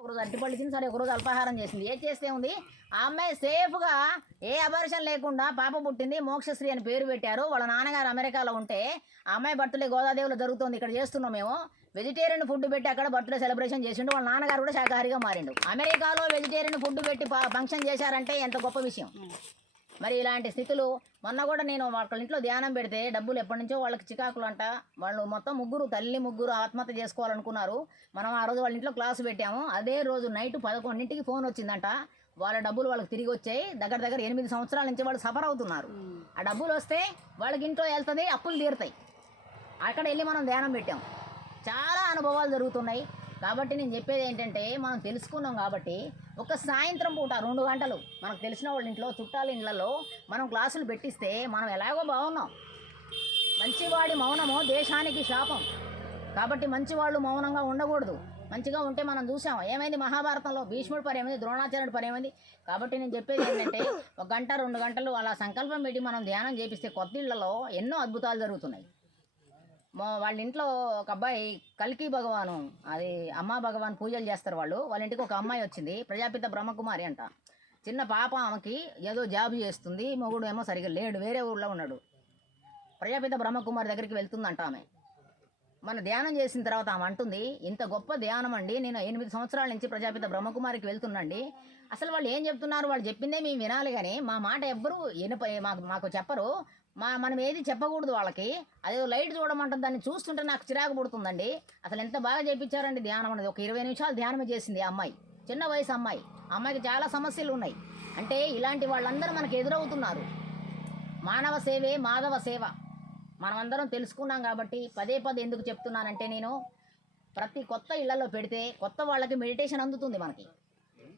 ఒకరోజు అరటిపళ్ళు తిని సరే ఒకరోజు అల్పాహారం చేసింది. ఏం చేస్తే ఉంది? ఆ అమ్మాయి సేఫ్గా ఏ అబర్షన్ లేకుండా పాప పుట్టింది మోక్షశ్రీ అని పేరు పెట్టారు. వాళ్ళ నాన్నగారు అమెరికాలో ఉంటే ఆ అమ్మాయి బర్త్డే గోదాదేవిలో జరుగుతుంది. ఇక్కడ చేస్తున్నాం మేము. వెజిటేరియన్ ఫుడ్ పెట్టి అక్కడ బర్త్డే సెలబ్రేషన్ చేసిండు. వాళ్ళ నాన్నగారు కూడా శాకాహారిగా మారిండు. అమెరికాలో వెజిటేరియన్ ఫుడ్ పెట్టి ఫంక్షన్ చేశారంటే ఎంత గొప్ప విషయం. మరి ఇలాంటి స్థితులు మొన్న కూడా నేను వాళ్ళ ఇంట్లో ధ్యానం పెడితే డబ్బులు ఎప్పటి నుంచో వాళ్ళకి చికాకులు అంట వాళ్ళు మొత్తం ముగ్గురు తల్లి ముగ్గురు ఆత్మహత్య చేసుకోవాలనుకున్నారు. మనం ఆ రోజు వాళ్ళ ఇంట్లో క్లాసు పెట్టాము. అదే రోజు నైట్ పదకొండింటికి ఫోన్ వచ్చిందంట. వాళ్ళ డబ్బులు వాళ్ళకి తిరిగి వచ్చాయి. దగ్గర దగ్గర ఎనిమిది సంవత్సరాల నుంచి వాళ్ళు సఫర్ అవుతున్నారు. ఆ డబ్బులు వస్తే వాళ్ళకి ఇంట్లో వెళ్తుంది అప్పులు తీరుతాయి. అక్కడ వెళ్ళి మనం ధ్యానం పెట్టాం. చాలా అనుభవాలు జరుగుతున్నాయి. కాబట్టి నేను చెప్పేది ఏంటంటే మనం తెలుసుకున్నాం కాబట్టి ఒక సాయంత్రం పూట రెండు గంటలు మనకు తెలిసిన వాళ్ళ ఇంట్లో చుట్టాల ఇండ్లలో మనం క్లాసులు పెట్టిస్తే మనం ఎలాగో బాగున్నాం. మంచివాడి మౌనము దేశానికి శాపం. కాబట్టి మంచివాళ్ళు మౌనంగా ఉండకూడదు. మంచిగా ఉంటే మనం చూసాం ఏమైంది మహాభారతంలో? భీష్ముడి పని ఏమైంది? ద్రోణాచార్యుడి పని ఏమైంది? కాబట్టి నేను చెప్పేది ఏంటంటే ఒక గంట రెండు గంటలు అలా సంకల్పం పెట్టి మనం ధ్యానం చేపిస్తే కొత్త ఇళ్ళలో ఎన్నో అద్భుతాలు జరుగుతున్నాయి. వాళ్ళ ఇంట్లో ఒక అబ్బాయి కల్కి భగవాను. అది అమ్మా భగవాన్ పూజలు చేస్తారు వాళ్ళు. వాళ్ళ ఇంటికి ఒక అమ్మాయి వచ్చింది. ప్రజాపిత బ్రహ్మకుమారి అంట. చిన్న పాప ఆమెకి ఏదో జాబ్ చేస్తుంది. మొగుడు ఏమో సరిగ్గా లేడు. వేరే ఊళ్ళో ఉన్నాడు. ప్రజాపిత బ్రహ్మకుమారి దగ్గరికి వెళ్తుందంట ఆమె. మన ధ్యానం చేసిన తర్వాత ఆమె అంటుంది ఇంత గొప్ప ధ్యానం అండి. నేను ఎనిమిది సంవత్సరాల నుంచి ప్రజాపిత బ్రహ్మకుమారికి వెళ్తున్నాండి అసలు వాళ్ళు ఏం చెప్తున్నారు? వాళ్ళు చెప్పిందే మేము వినాలి కానీ మా మాట ఎవ్వరు వినప మాకు మాకు చెప్పరు. మా మనం ఏది చెప్పకూడదు వాళ్ళకి. అదే లైట్ చూడమంటుంది దాన్ని చూస్తుంటే నాకు చిరాకు పుడుతుందండి. అసలు ఎంత బాగా చేయించారండి ధ్యానం అనేది. ఒక ఇరవై నిమిషాలు ధ్యానం చేసింది ఆ అమ్మాయి. చిన్న వయసు అమ్మాయి. అమ్మాయికి చాలా సమస్యలు ఉన్నాయి. అంటే ఇలాంటి వాళ్ళందరూ మనకు ఎదురవుతున్నారు. మానవ సేవే మాధవ సేవ. మనమందరం తెలుసుకున్నాం కాబట్టి పదే పదే ఎందుకు చెప్తున్నానంటే నేను ప్రతి కొత్త ఇళ్ళలో పెడితే కొత్త వాళ్ళకి మెడిటేషన్ అందుతుంది మనకి.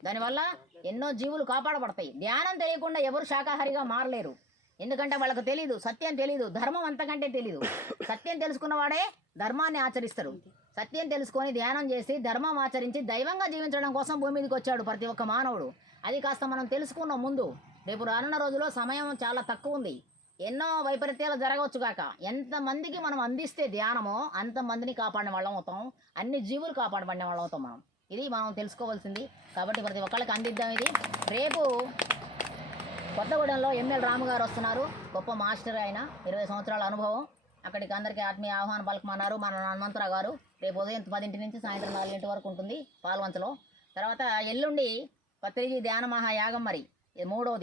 దానివల్ల ఎన్నో జీవులు కాపాడబడతాయి. ధ్యానం తెలియకుండా ఎవరు శాకాహారిగా మారలేరు. ఎందుకంటే వాళ్ళకి తెలియదు సత్యం తెలియదు ధర్మం అంతకంటే తెలియదు సత్యం తెలుసుకున్నవాడే ధర్మాన్ని ఆచరిస్తారు సత్యం తెలుసుకొని ధ్యానం చేసి ధర్మం ఆచరించి దైవంగా జీవించడం కోసం భూమి మీదకి వచ్చాడు ప్రతి ఒక్క మానవుడు. అది కాస్త మనం తెలుసుకున్నాం ముందు. రేపు రానున్న రోజుల్లో సమయం చాలా తక్కువ ఉంది. ఎన్నో వైపరీత్యాలు జరగవచ్చు కాక. ఎంతమందికి మనం అందిస్తే ధ్యానమో అంతమందిని కాపాడిన వాళ్ళం అవుతాం. అన్ని జీవులు కాపాడబడిన వాళ్ళం అవుతాం మనం. ఇది మనం తెలుసుకోవాల్సింది. కాబట్టి ప్రతి ఒక్కళ్ళకి అందిద్దాం ఇది. రేపు కొత్తగూడెంలో ఎంఎల్ రాము గారు వస్తున్నారు. గొప్ప మాస్టర్ ఆయన. ఇరవై సంవత్సరాల అనుభవం. అక్కడికి అందరికీ ఆత్మీయ ఆహ్వానం పలకమన్నారు మన హనుమంతరావు గారు. రేపు ఉదయం పదింటి నుంచి సాయంత్రం నాలుగింటి వరకు ఉంటుంది పాల్వంచలో. తర్వాత ఎల్లుండి పత్రిజీ ధ్యాన మహాయాగం మరి. ఇది మూడవది